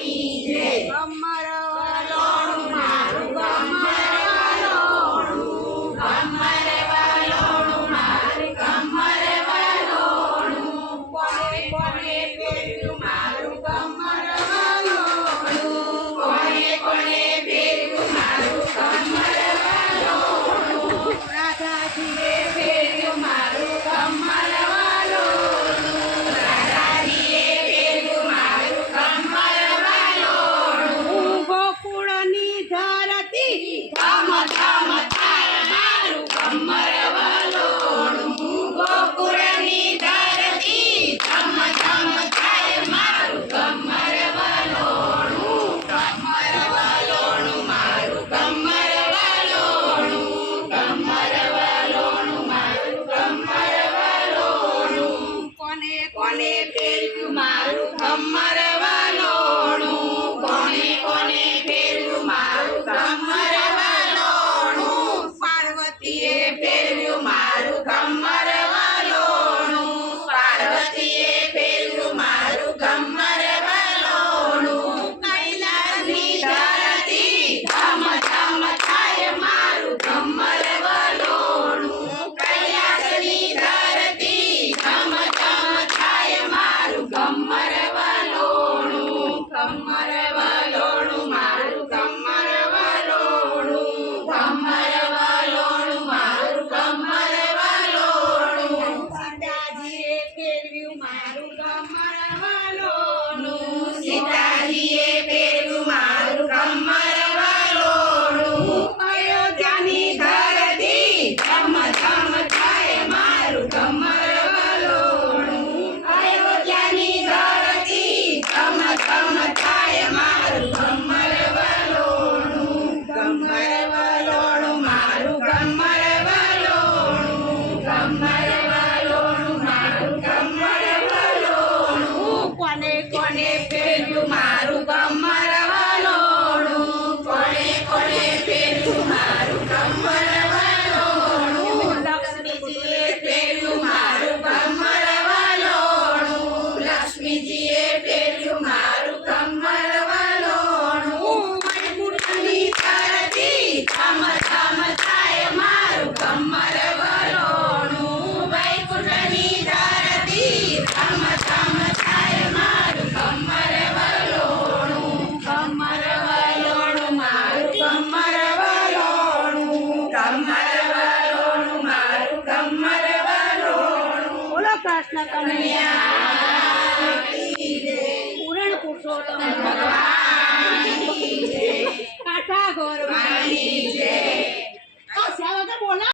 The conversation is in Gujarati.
કમર વાલોણું મારું કમર વાલોણું, કમર વાલોણું મારું કમર વાલોણું, કોને કોને પહેર્યું મારું કમર વાલોણું, કોને કોને પહેર્યું મારું કમર વાલોણું, રાધાજીએ પહેર્યું મારું કમર વાલોણું, રાધાજીએ પહેર્યું મારું કમર વાલોણું, ગોકુળની ધરતી ધમ ધમ થાય મારું કમર વાલોણું, ગોકુળની ધરતી ધમ ધમ થાય મારું કમર વાલોણું, કમર વાલોણું મારું કમર વાલોણું, કમર વાલોણું મારું કમર વાલોણું, કોને કોને પહેર્યું મારું કમર વાલોણું, કોને કોને પહેર્યું મારું કમર વાલોણું, પાર્વતીએ પહેર્યું મારું કમર વાલોણું, પાર્વતીએ પહેર્યું મારું કમર વાલોણું, કૈલાસની ધરતી ધમ ધમ થાય મારું કમર વાલોણું, કૈલાસની ધરતી ધમ ધમ થાય મારું કમર વાલોણું, કમર વાલોણું મારું કમર વાલોણું, કમર વાલોણું મારું કમર વાલોણું, સીતાજીએ પહેર્યું મારું કમર વાલોણું, સીતાજીએ પહેર્યું મારું કમર વાલોણું, અયોધ્યાની ધરતી ધમ ધમ થાય મારું કમર વાલોણું, અયોધ્યાની ધરતી ધમ ધમ થાય મારું કમર વાલોણું, કમર વાલોણું મારું કમર વાલોણું, કમર વાલોણું મારું કમર વાલોણું, કોને કોને પહેર્યું મારું કમર વાલોણું, કોને કોને પહેર્યું મારું કમર વાલોણું, લક્ષ્મીજીએ પહેર્યું મારું કમર વાલોણું, લક્ષ્મીજીએ પહેર્યું મારું કમર વાલોણું, વૈકુંઠની ધરતી ધમ ધમ થાય મારું કમર વાલોણું, વૈકુંઠની ધરતી ધમ ધમ થાય મારું કમર વાલોણું, કમર વાલોણું મારું કમર વાલોણું, કમર વાલોણું મારું કમર વાલોણું, બોલો કૃષ્ણ કનૈયા